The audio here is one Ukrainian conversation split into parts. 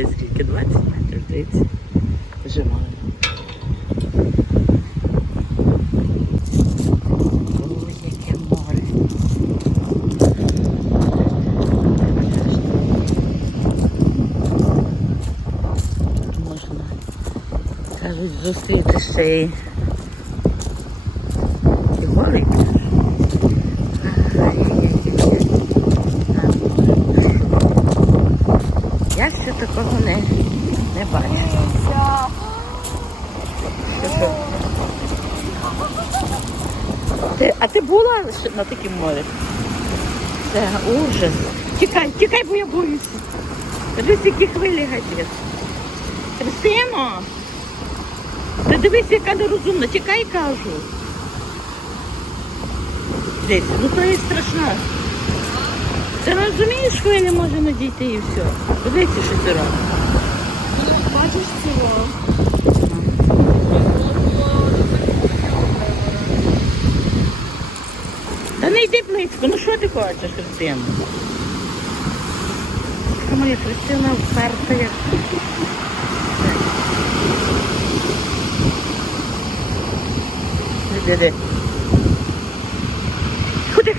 знаю скільки, 20 метрів, 30. Дуже мало. Ой, яке море. Тут можна, зустріти ще й і голий пляж. Ай-яй-яй-яй. Я ще такого не, не бачила. Що? Ти, а ти була на такому морі? Це ужас. Тікай, тікай, бо я боюся. Дивись, які хвилі гатять. Христино! Ти дивись, яка нерозумна. Тікай, кажу. Дивись, ну то є страшно. Ти розумієш, хвиля може надійти і все. Дивися, що ти робиш. Бачиш цього? Та не йди близько, ну що ти хочеш, Христина? Що моя Христина вперта як. Диди,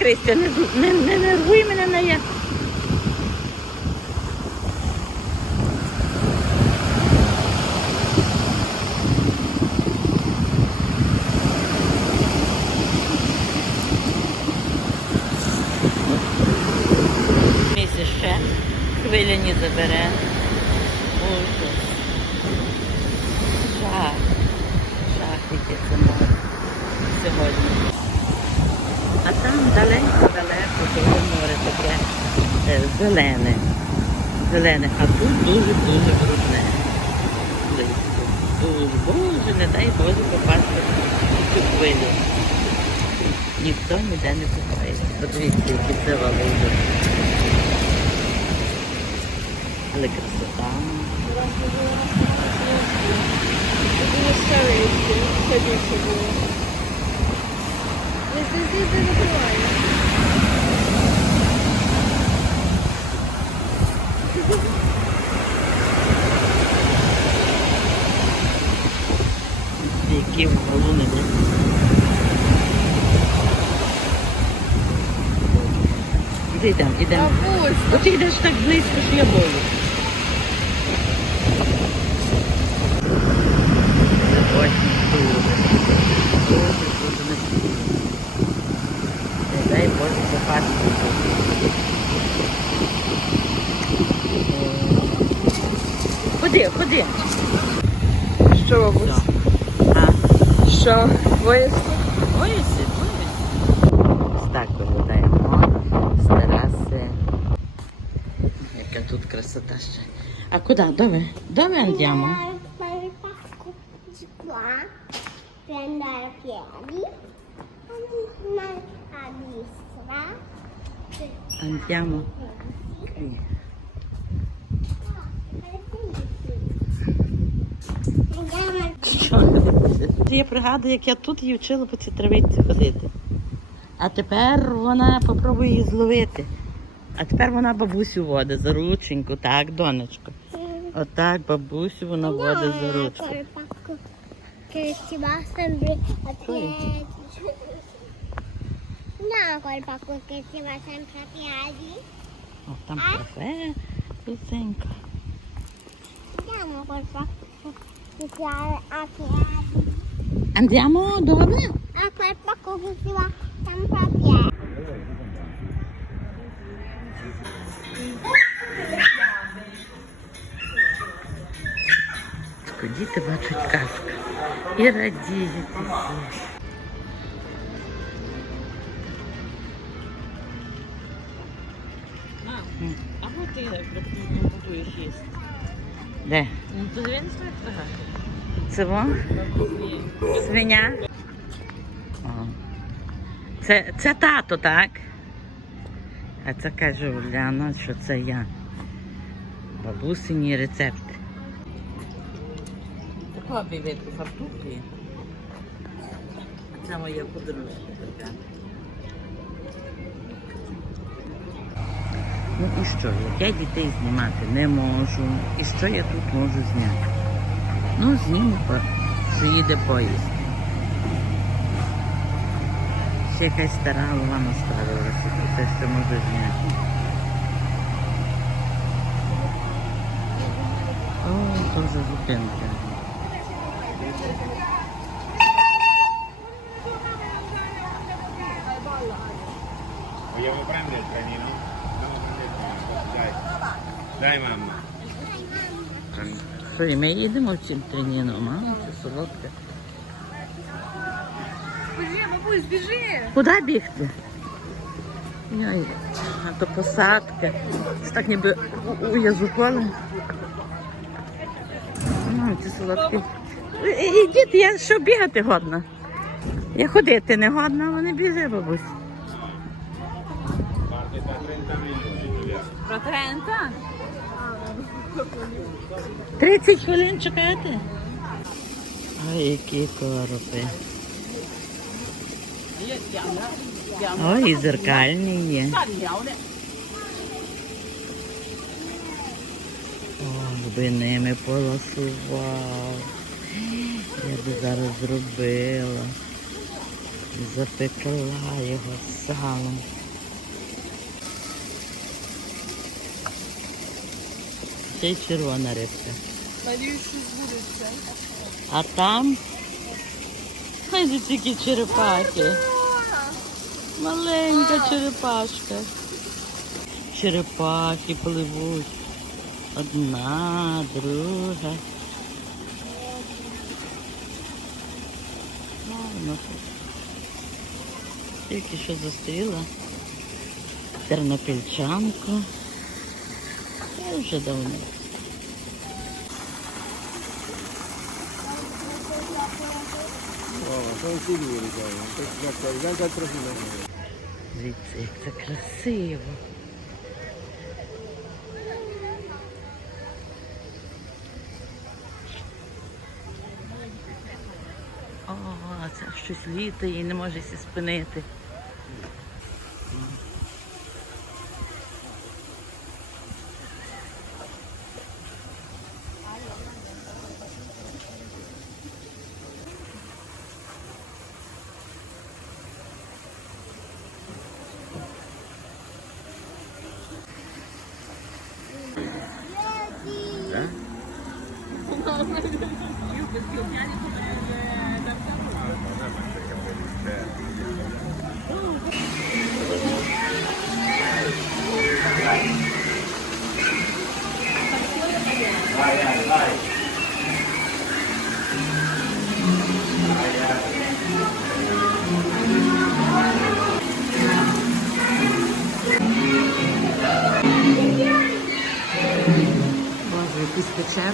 Христя, не, не, не нервуй мене на я. Місяць ще хвиля не забере. Ужас. Жах. Жах яке це море сьогодні. А там далеко-далеко таке море таке е, зелене. Зелене, а тут дуже-дуже. Близько. Дуже, Боже, не дай Боже попасти в цю хвилю. Ніхто ніде не купається. Подивіться, які це валузи. Але красота. Дуже старенькі, це було. Не не буває. Які валуни. Іди там. Бабусь, Бо ти йдеш так близько, що я боюсь. Що? Боїшся? боїшся, боїшся. Ось так виглядає море з тераси. Яка тут красота ще. А куди? Dove? Dove andiamo? Fare il pacco di qua, prendere piedi, andare a destra, Andiamo. così, Я пригадую, як я тут її вчила по цій травиці ходити. А тепер вона попробує її зловити. А тепер вона бабусю водить за рученьку, так, донечко. Отак бабусю вона водить за ручку. О, там кафе, пісенька. Andiamo quel pacco che si va a piedi. Andiamo dove? A quel pacco che si va sempre a piedi. Діти бачать казку і радіють. усі. А вот ти будуєш їсти. Де? Ну, то він так во? Свиня? Це, це тато, так? А це каже Уляна, що це я. Бабусині рецепти. Хобі видку фартухи. Це моя подружка така. Ну і що, я дітей знімати не можу. І що я тут можу зняти? Ну, зніму, по- що їде поїзд. Ще якась стара голова наставилася, то це що можу зняти. О, то вже зупинка. Vogliamo prendere il trenino? Andiamo a prendere il trenino. Dai. Dai mamma. Prendi. І ми їдемо в Чільтриніну? Мама, це солодке. Біжи, бабусь, біжи! Куди бігти? Ой, а то посадка. Це так ніби у, у язуполе. Ну, це солодкі. Ідіть, я що бігати годна. Я ходити не годна, а вони біжи, бабусь. Parte tra 30 minuti, Giulia. Про Трента? 30 хвилин чекати. Ой, які коропи. Ой, і зеркальні є. О, би ними полосував. Я би зараз зробила. Запекла його салом. Це й червона рибка. Надіюсь, що збудеться. А там Ай, тільки черепахи. Маленька черепашка. Черепахи пливуть. Одна, друга. Гарно тут. Тільки що зустріла тернопільчанку. Це вже давно. Дивіться, як це красиво. О, це щось літає і не може сі спинити.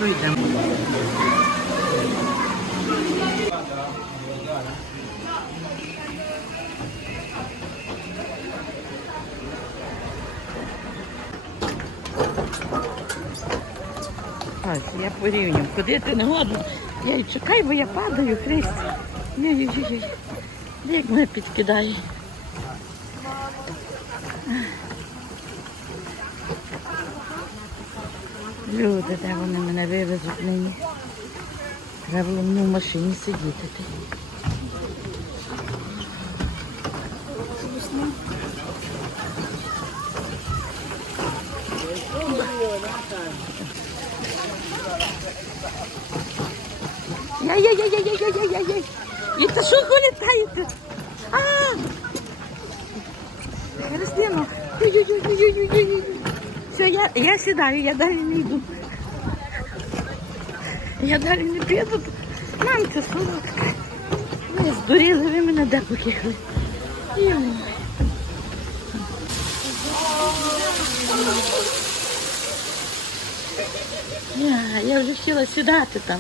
Йдемо. Так, я порівнюю. Ходити не годно. Я й чекай, бо я падаю, Христ. Ой-ой-ой. Як мене підкидає. Люди, де вони мене вивезуть нині? Треба було мені в машині сидіти. Яй-яй-яй-яй-яй-яй-яй-яй. І та що ви літаєте? А! Христина, ой-ой-ой-ой-ой-ой. Все, я, я сідаю, я далі не йду. Я далі не піду. Мам, це солодке. Ви здуріли, ви мене де покихли. Йой. Я, я вже хотіла сідати там.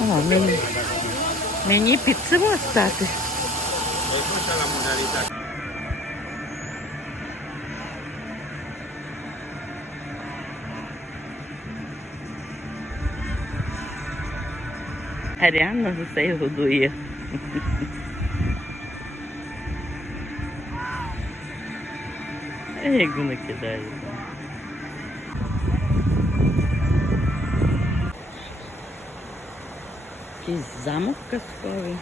О, мені. Мені під село стати. E poi c'è la modalità. Аріана за це й годує. Як вона кидає. Якийсь замок казковий.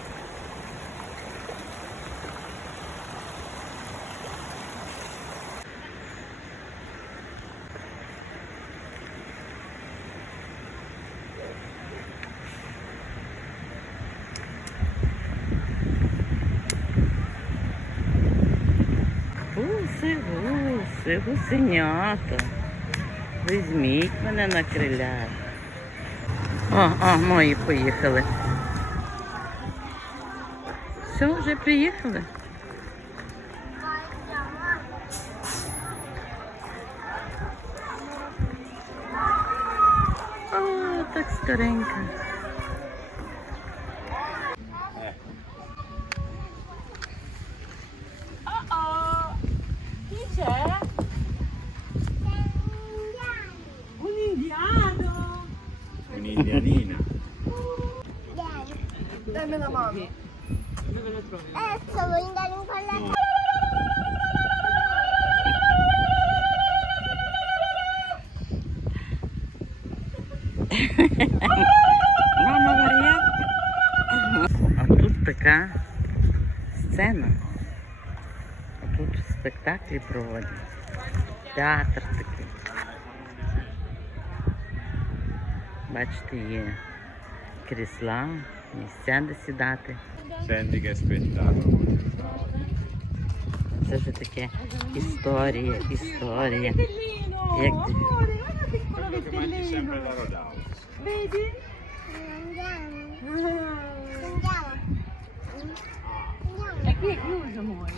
Гуси, гуси, гусенята. Візьміть мене на криля. О, о, мої поїхали. Все, вже приїхали. О, так старенька. Мама варіатка. А тут така сцена. А тут спектаклі проводять. Театр такий. Бачите, є крісла, місця де сідати. Це вже таке історія, історія. Як Amore, guarda piccolo Quello che mangi sempre vitellino. da Rodao. Vedi? Andiamo, Ah. andiamo. E qui è chiuso, amore.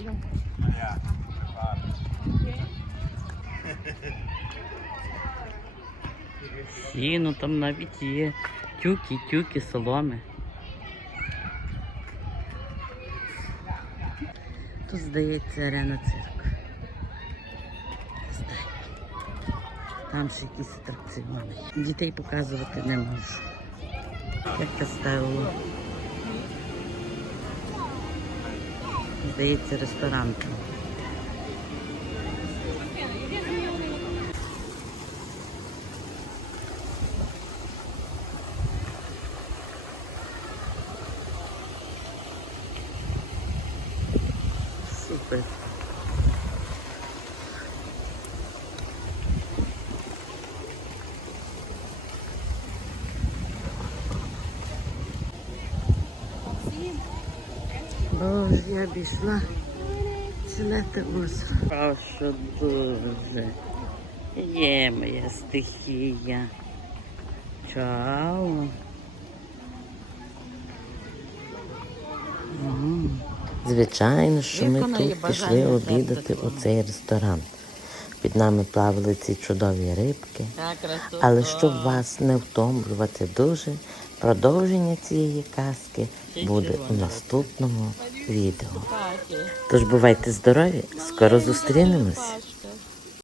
сіно, там навіть є тюки, тюки, соломи. Тут, здається, арена цирк. Не знаю. Там ще якісь атракціони. Дітей показувати не можу. Як Кастелло. Здається, ресторан. Супер. Я обійшла ціле озеро. Що дуже. Є моя стихія. Чао. Звичайно, що ми тут пішли обідати у цей ресторан. Під нами плавали ці чудові рибки. Але щоб вас не втомлювати дуже, продовження цієї казки буде у наступному відео. Тож бувайте здорові, скоро зустрінемось.